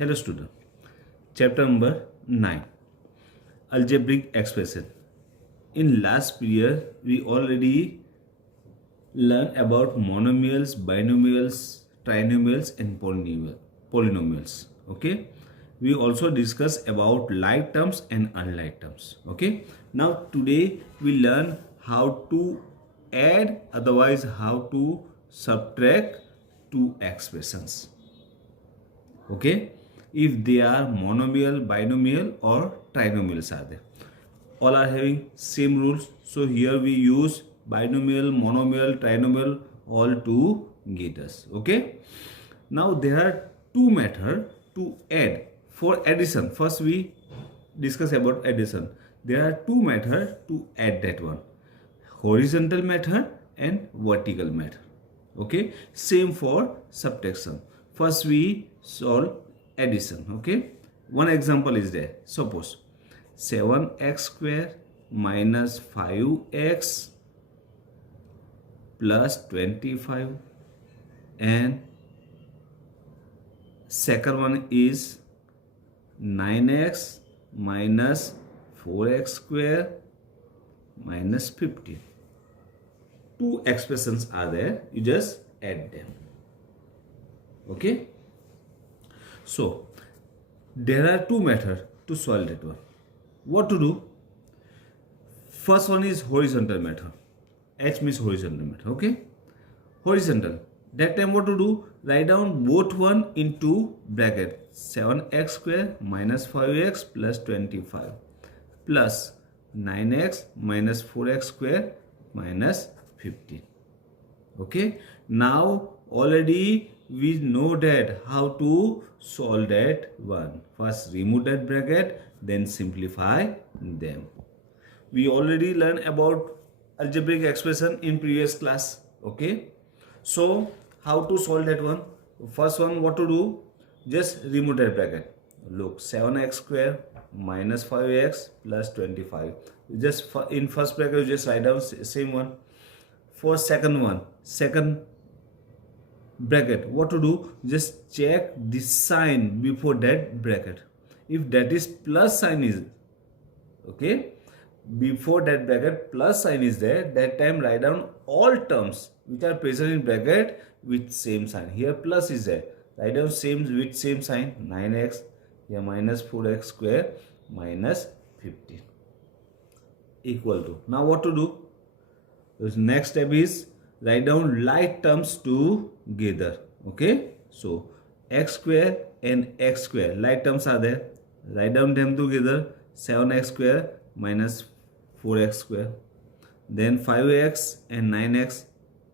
Hello student. Chapter number 9. Algebraic expression. In last period, we already learned about monomials, binomials, trinomials and polynomials. Okay. We also discuss about like terms and unlike terms. Okay. Now today we learn how to add, otherwise how to subtract two expressions. Okay, if they are monomial, binomial or trinomials are there, all are having same rules. So here we use binomial, monomial, trinomial all together. Okay, now there are two methods to add. For addition, first we discuss about addition. There are two methods to add that one: horizontal method and vertical method. Okay, same for subtraction. First we solve addition. Okay, one example is there. Suppose 7x square minus 5x plus 25, and second one is 9x minus 4x square minus 15. Two expressions are there, you just add them. Okay, so there are two methods to solve that one. What to do? First one is horizontal method. H means horizontal method. Okay, horizontal, that time what to do? Write down both one into bracket, 7x square minus 5x plus 25 plus 9x minus 4x square minus 15. Okay, now already we know that how to solve that one. First remove that bracket, then simplify them. We already learned about algebraic expression in previous class. Okay, so how to solve that one? First one, what to do? Just remove that bracket. Look, 7x square minus 5x plus 25. Just in first bracket you just write down same one. For second one, second bracket, what to do? Just check the sign before that bracket. If that is plus sign is, okay, before that bracket plus sign is there, that time write down all terms which are present in bracket with same sign. Here plus is there, write down same with same sign, 9x, here minus 4x square minus 15 equal to. Now what to do? The next step is write down like terms together. Okay, so x square and x square, like terms are there, write down them together. 7x square minus 4x square, then 5x and 9x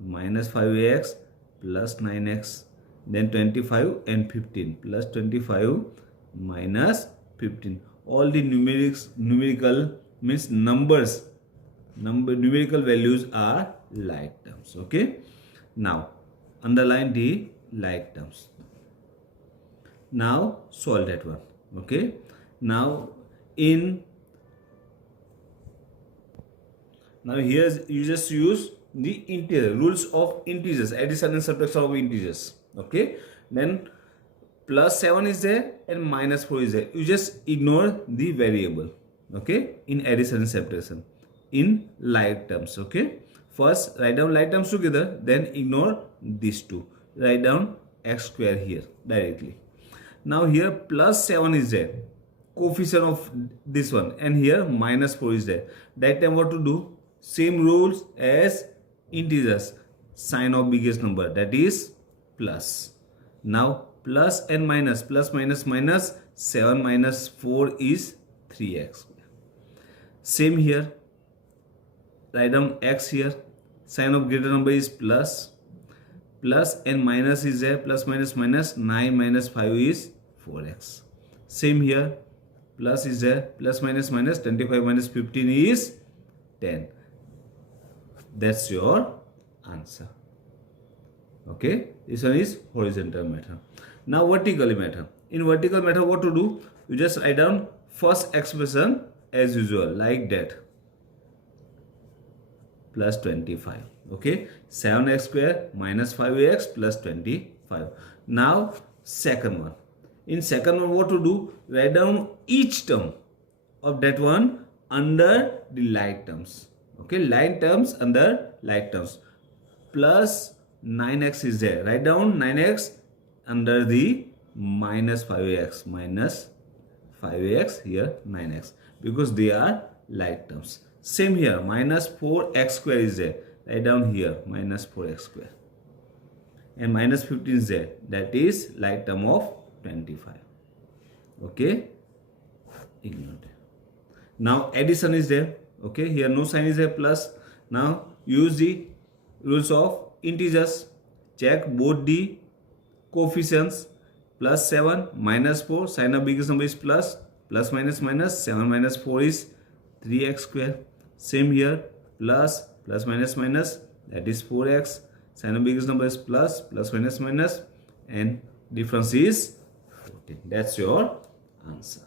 minus 5x plus 9x, then 25 and 15 plus 25 minus 15. All the numerical means numerical values are like terms. Okay, now underline the like terms. Now solve that one. Okay, now here you just use the integer rules of integers, addition and subtraction of integers. Okay, then plus 7 is there and minus 4 is there, you just ignore the variable. Okay, in addition and subtraction in like terms. Okay, first write down like terms together, then ignore these two, write down x square here directly. Now here plus 7 is there, coefficient of this one, and here minus 4 is there. That time what to do? Same rules as integers, sign of biggest number, that is plus. Now plus and minus, plus minus minus, 7 minus 4 is 3x. Same here, write down x here, sign of greater number is plus, plus and minus is there, plus minus minus, 9 minus 5 is 4x. Same here, plus is there, plus minus minus, 25 minus 15 is 10. That's your answer. Okay, this one is horizontal method. Now vertical method. In vertical method, what to do? You just write down first expression as usual, like that, plus 25. Okay, 7x square minus 5x plus 25. Now second one, In second one, what to do? Write down each term of that one under the like terms. Okay, like terms under like terms. Plus 9x is there. Write down 9x under the minus 5x. Minus 5x here 9x. Because they are like terms. Same here. Minus 4x square is there. Write down here. Minus 4x square. And minus 15 is there. That is like term of 25. Okay. Ignore that. Now addition is there. Okay. Here no sign is there. Plus. Now use the rules of integers. Check both the coefficients. Plus 7 minus 4. Sign of biggest number is plus. Plus minus minus. 7 minus 4 is 3x square. Same here. Plus minus minus. That is 4x. Sign of biggest number is plus. Plus minus minus. And difference is 14. That's your answer.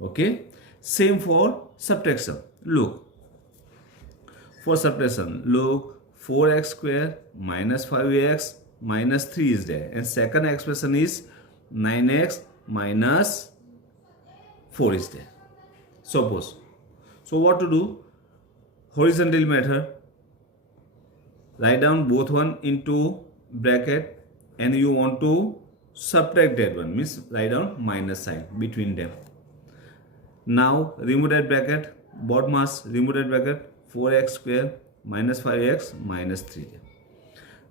Okay. Same for subtraction. Look. For subtraction, look, 4x square minus 5x minus 3 is there. And second expression is 9x minus 4 is there. Suppose. So what to do? Horizontal method. Write down both one into bracket and you want to subtract that one. Means write down minus sign between them. Now remove that bracket. Bottommost remove that bracket. 4x square minus 5x minus 3.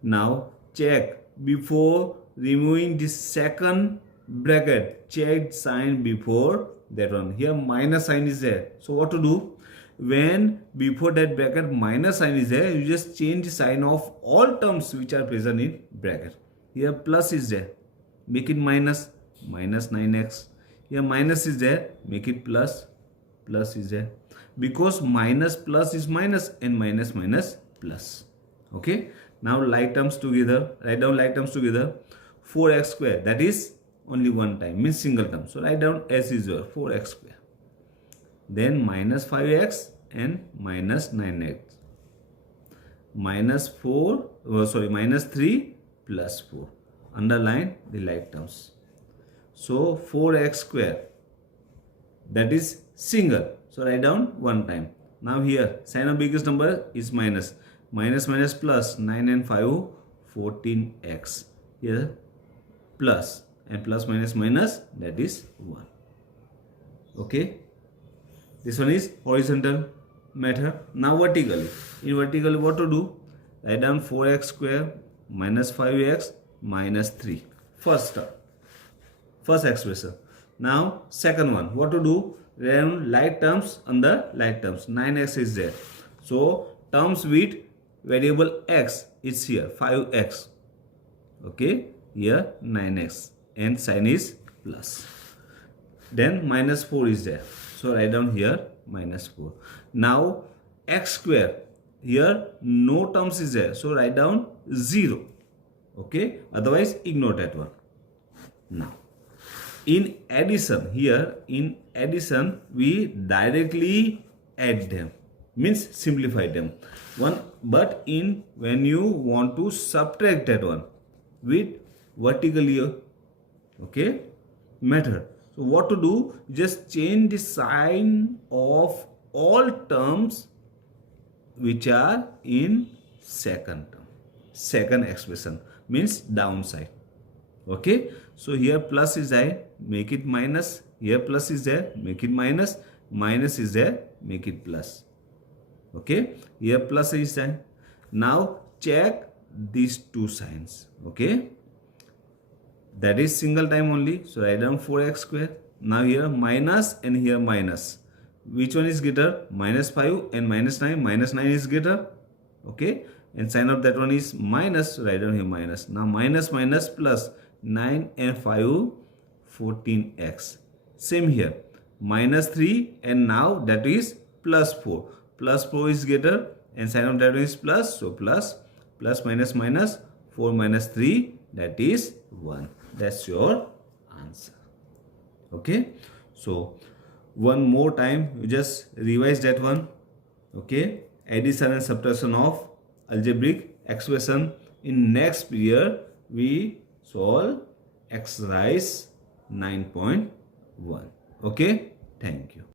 Now check before removing the second bracket. Check sign before that one. Here minus sign is there. So what to do? When before that bracket minus sign is there, you just change the sign of all terms which are present in bracket. Here plus is there. Make it minus. Minus 9x. Here minus is there. Make it plus. Plus is there. Because minus plus is minus and minus minus plus. Okay. Now like terms together. Write down like terms together. 4x square. That is only one time. Means single term. So write down s is your 4x square. Then minus 5x and minus 9x. Minus 3 plus 4. Underline the like terms. So 4x square. That is single. So write down one time. Now here sign of biggest number is minus. Minus minus plus 9 and 5 14x. Here plus and plus minus minus, that is 1. Okay. This one is horizontal method. Now vertically. In vertical what to do? Write down 4x square minus 5x minus 3. First term. First expression. Now second one. What to do? Write down like terms under like terms. 9x is there. So terms with variable x is here. 5x. Okay. Here 9x. And sign is plus. Then minus 4 is there. So write down here minus 4. Now x square. Here no terms is there. So write down 0. Okay. Otherwise ignore that one. Now in addition, here in addition we directly add them. Means simplify them. But in when you want to subtract that one with vertically, okay, method. So what to do? Just change the sign of all terms which are in second term. Second expression means downside. Okay. So here plus is there, make it minus. Here plus is there, make it minus. Minus is there, make it plus. Okay. Here plus is there. Now check these two signs. Okay. That is single time only. So write down 4x square. Now here minus and here minus. Which one is greater? Minus 5 and minus 9. Minus 9 is greater. Okay. And sign of that one is minus. So write down here minus. Now minus minus plus 9 and 5 14x. Same here. Minus 3 and now that is plus 4. Plus 4 is greater and sign of that one is plus. So plus minus minus 4 minus 3, that is 1. That's your answer. Okay. So one more time you just revise that one. Okay. Addition and subtraction of algebraic expression. In next period we solve exercise 9.1. Okay, thank you.